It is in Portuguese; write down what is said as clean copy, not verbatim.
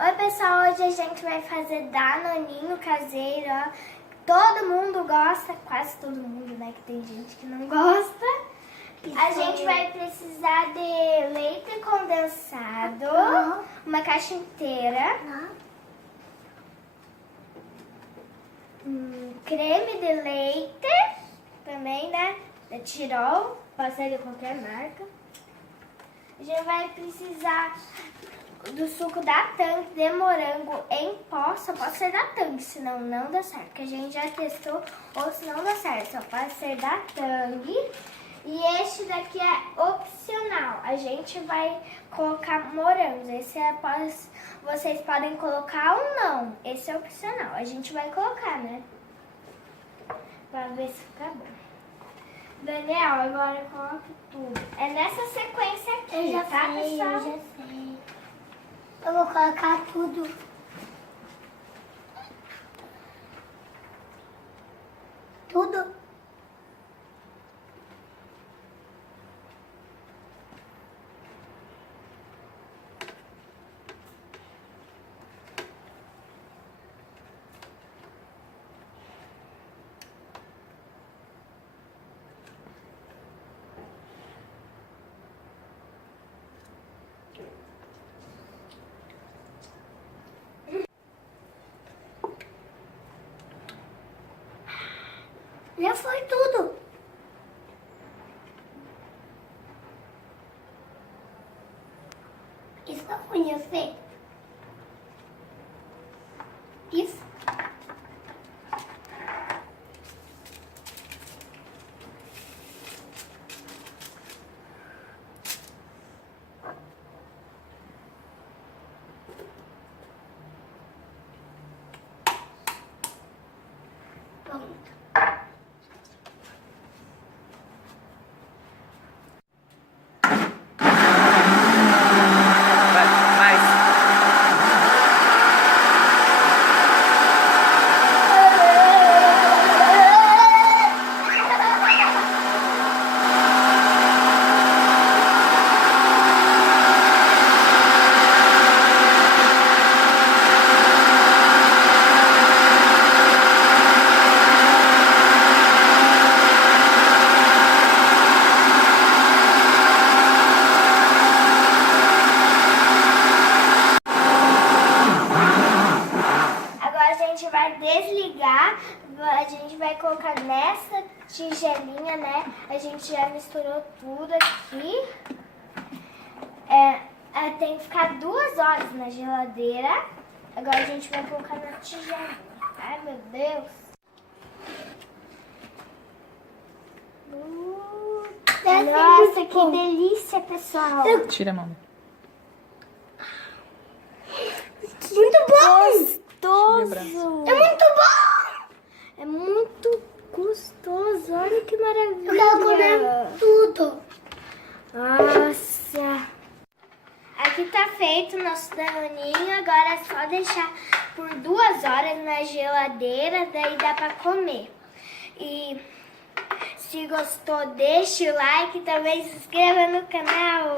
Oi pessoal, hoje a gente vai fazer danoninho caseiro, ó. Todo mundo gosta, quase todo mundo, né? Que tem gente que não gosta. A gente vai precisar de leite condensado, uma caixa inteira, creme de leite, também, né? Da Tirol, pode ser de qualquer marca. A gente vai precisar do suco da Tang de morango em pó, só pode ser da Tang, senão não dá certo, porque a gente já testou, ou se não dá certo, só pode ser da Tang. E este daqui é opcional, a gente vai colocar morangos, esse é, vocês podem colocar ou não, esse é opcional, a gente vai colocar, né, pra ver se fica bom. Daniel, agora coloca tudo, é nessa sequência aqui, Eu já tá, sei, pessoal? eu já sei. Eu vou colocar tudo. Tudo. Já foi tudo. Isso tá ruim, eu sei. Isso. Pronto. Desligar, a gente vai colocar nessa tigelinha, né? A gente já misturou tudo aqui. Tem que ficar 2 horas na geladeira. Agora a gente vai colocar na tigelinha. Ai, meu Deus. Nossa, que delícia, pessoal. Tira a mão. Muito bom. Gostoso. É muito bom. É muito gostoso. Olha que maravilha. Eu quero comer tudo. Nossa. Aqui tá feito o nosso danoninho. Agora é só deixar por 2 horas na geladeira. Daí dá pra comer. E se gostou, deixa o like e também se inscreva no canal.